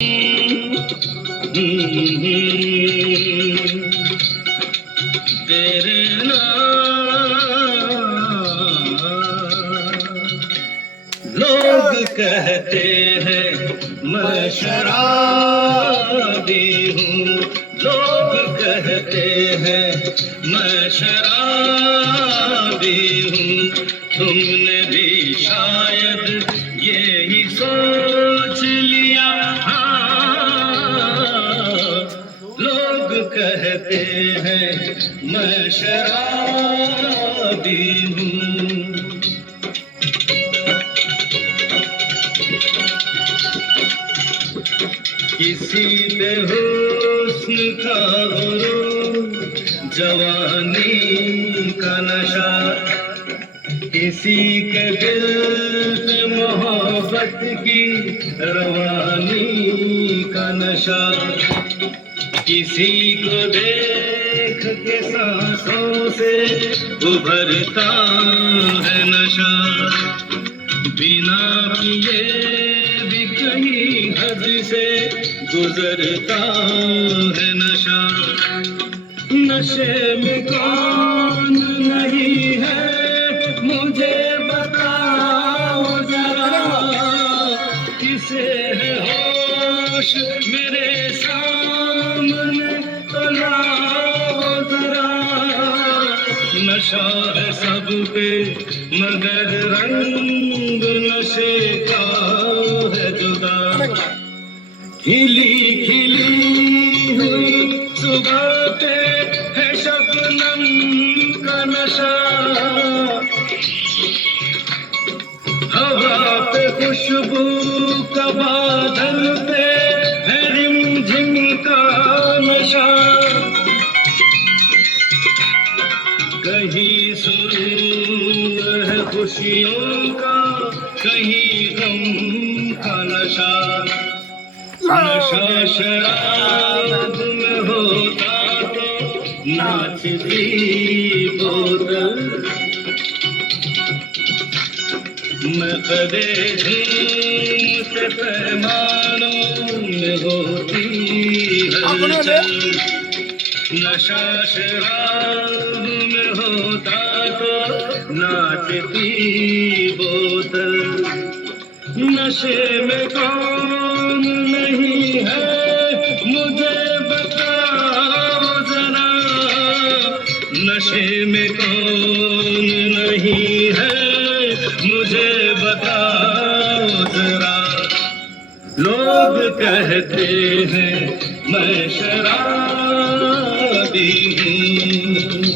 तेरे लोग कहते हैं मैं शराबी हूँ, लोग कहते हैं मैं शराबी हूँ। तुमने भी शायद यही सोच लिया। हाँ, लोग कहते हैं मैं शराबी हूँ। किसी पे हुस्न का गुरूर, जवानी का नशा, किसी के दिल पे मोहब्बत की रवानी का नशा, किसी को देख के सांसों से उभरता है नशा, बिना किए भी कहीं हद से गुजरता है नशा। नशे में कौन नहीं है मुझे बताओ जरा, किसे है होश मेरे सामने तो लाओ जरा। नशा है सब पे मगर रंग नशे का है जुदा। खिली खिली हुई सुबह पे है शबनम का नशा, हवा पे खुशबू का बादल पे है रिमझिम का नशा। कहीं सुरूर है खुशियों का, कहीं गम का नशा। नशा शराब में होता तो नाचती बोतल, मैं कदे झूमते पैमानों में होती हलचल। नशा शराब में होता तो नाचती बोतल। नशे में कौन नहीं है मुझे बताओ जरा, नशे में कौन नहीं है मुझे बताओ जरा। लोग कहते हैं मैं शराबी हूँ।